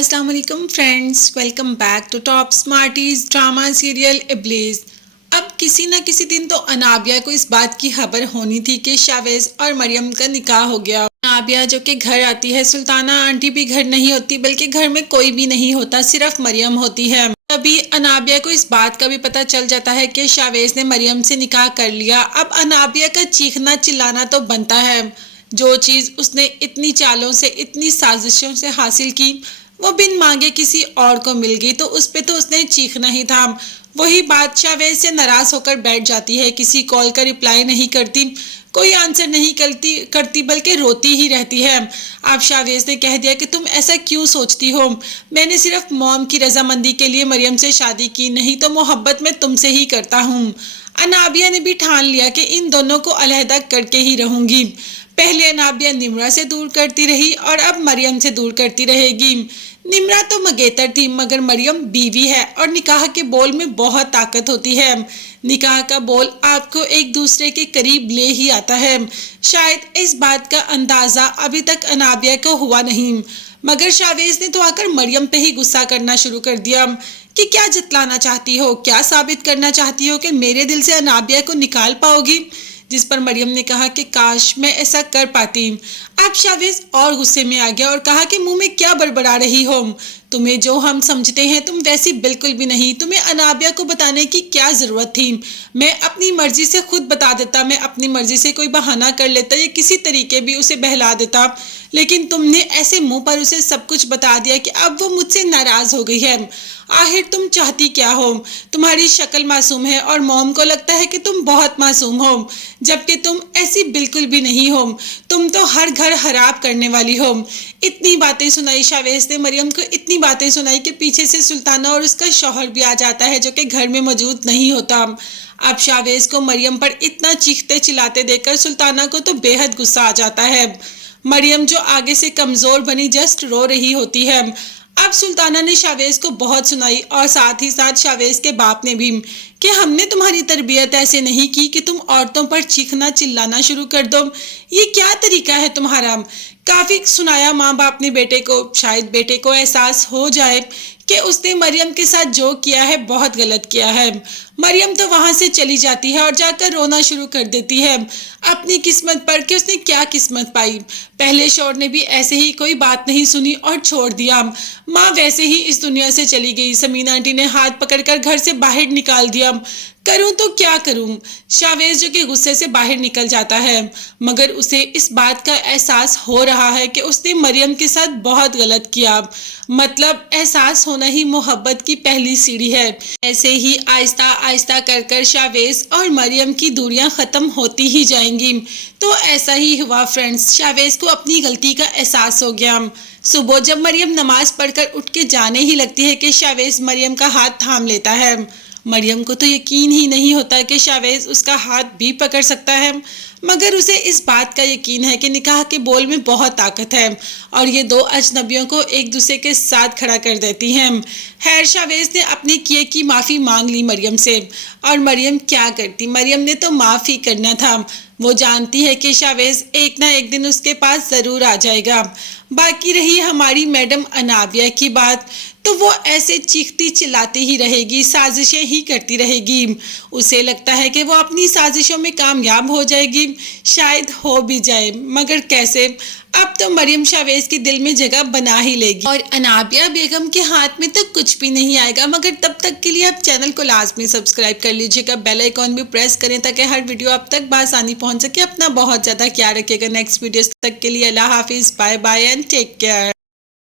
अस्सलाम वालेकुम friends, welcome back to top smarties drama serial Iblees. अब किसी न किसी दिन तो अनाबिया को इस बात की खबर होनी थी कि शावेज और मरियम का निकाह हो गया। अनाबिया जो कि घर आती है, सुल्ताना आंटी भी घर नहीं होती, बल्कि घर में कोई भी नहीं होता, सिर्फ मरियम होती है। तभी अनाबिया को इस बात का भी पता चल जाता है कि शावेज ने मरियम से निकाह कर लिया। अब अनाबिया का चीखना चिल्लाना तो बनता है। जो चीज उसने इतनी चालों से, इतनी साजिशों से हासिल की, वो बिन मांगे किसी और को मिल गई तो उस पे तो उसने चीखना ही था। वही बात शावेज से नाराज होकर बैठ जाती है, किसी कॉल का रिप्लाई नहीं करती, कोई आंसर नहीं करती बल्कि रोती ही रहती है। अब शावेज ने कह दिया कि तुम ऐसा क्यों सोचती हो, मैंने सिर्फ मॉम की रजामंदी के लिए मरियम से शादी की, नहीं तो मोहब्बत में तुमसे ही करता हूँ। अनाबिया ने भी ठान लिया कि इन दोनों को अलहदा करके ही रहूंगी। पहले अनाबिया निम्रा से दूर करती रही और अब मरियम से दूर करती रहेगी। निम्रा तो मंगेतर थी, मगर मरियम बीवी है और निकाह के बोल में बहुत ताकत होती है। निकाह का बोल आपको एक दूसरे के करीब ले ही आता है। शायद इस बात का अंदाजा अभी तक अनाबिया को हुआ नहीं, मगर शावेज ने तो आकर मरियम पे ही गुस्सा करना शुरू कर दिया कि क्या जतलाना चाहती हो, क्या साबित करना चाहती हो कि मेरे दिल से अनाबिया को निकाल पाओगी। जिस पर मरियम ने कहा कि काश मैं ऐसा कर पाती। अब शावेज और गुस्से में आ गया और कहा कि मुंह में क्या बड़बड़ा रही हो, तुम्हें जो हम समझते हैं तुम वैसी बिल्कुल भी नहीं, तुम्हें अनाबिया को बताने की क्या जरूरत थी। मैं अपनी मर्जी से खुद बता देता, मैं अपनी मर्जी से कोई बहाना कर लेता या किसी तरीके भी उसे बहला देता, लेकिन तुमने ऐसे मुंह पर उसे सब कुछ बता दिया कि अब वो मुझसे नाराज हो गई है। आखिर तुम चाहती क्या हो। तुम्हारी शक्ल मासूम है और मॉम को लगता है कि तुम बहुत मासूम हो, जबकि तुम ऐसी बिल्कुल भी नहीं हो, तुम तो हर घर खराब करने वाली हो। इतनी बातें सुनाई शावेज ने मरियम को, इतनी बातें सुनाई कि पीछे से सुल्ताना और उसका शौहर भी आ जाता है, जो कि घर में मौजूद नहीं होता। अब शावेज को मरियम पर इतना चीखते चिल्लाते देखकर सुल्ताना को तो बेहद गुस्सा आ जाता है। मरियम जो आगे से कमजोर बनी जस्ट रो रही होती है। अब सुल्ताना ने शावेज को बहुत सुनाई और साथ ही साथ शावेज के बाप ने भी, कि हमने तुम्हारी तरबियत ऐसे नहीं की कि तुम औरतों पर चीखना चिल्लाना शुरू कर दो, ये क्या तरीका है तुम्हारा। काफी सुनाया माँ बाप ने बेटे को, शायद बेटे को एहसास हो जाए कि उसने मरियम के साथ जो किया है बहुत गलत किया है। मरियम तो वहां से चली जाती है और जाकर रोना शुरू कर देती है अपनी किस्मत पर कि उसने क्या किस्मत पाई। पहले शौहर ने भी ऐसे ही कोई बात नहीं सुनी और छोड़ दिया। माँ वैसे ही इस दुनिया से चली गई। समीना आंटी ने हाथ पकड़कर घर से बाहर निकाल दिया। करूं तो क्या करूं। शावेज जो कि गुस्से से बाहर निकल जाता है, मगर उसे इस बात का एहसास हो रहा है कि उसने मरियम के साथ बहुत गलत किया। मतलब एहसास होना ही मोहब्बत की पहली सीढ़ी है। ऐसे ही आहिस्ता आहिस्ता कर कर शावेज और मरियम की दूरियां खत्म होती ही जाएंगी। तो ऐसा ही हुआ फ्रेंड्स, शावेज को अपनी गलती का एहसास हो गया। सुबह जब मरियम नमाज पढ़कर उठ के जाने ही लगती है कि शावेज मरियम का हाथ थाम लेता है। मरियम को तो यकीन ही नहीं होता कि शावेज उसका हाथ भी पकड़ सकता है, मगर उसे इस बात का यकीन है कि निकाह के बोल में बहुत ताकत है और ये दो अजनबियों को एक दूसरे के साथ खड़ा कर देती हैं। खैर शावेज ने अपने किए की माफ़ी मांग ली मरियम से, और मरियम क्या करती, मरियम ने तो माफ़ी करना था। वो जानती है कि शावेज एक ना एक दिन उसके पास ज़रूर आ जाएगा। बाकी रही हमारी मैडम अनाबिया की बात, तो वो ऐसे चीखती चिल्लाती ही रहेगी, साजिशें ही करती रहेगी। उसे लगता है कि वो अपनी साजिशों में कामयाब हो जाएगी, शायद हो भी जाए, मगर कैसे। अब तो मरियम शावेज के दिल में जगह बना ही लेगी और अनाबिया बेगम के हाथ में तो कुछ भी नहीं आएगा। मगर तब तक के लिए आप चैनल को लाजमी सब्सक्राइब कर लीजिएगा, बेल आइकॉन भी प्रेस करें ताकि हर वीडियो आप तक बआसानी पहुंच सके। अपना बहुत ज़्यादा ख्याल रखिएगा। नेक्स्ट वीडियो तक के लिए अल्लाह हाफिज़, bye bye and take care.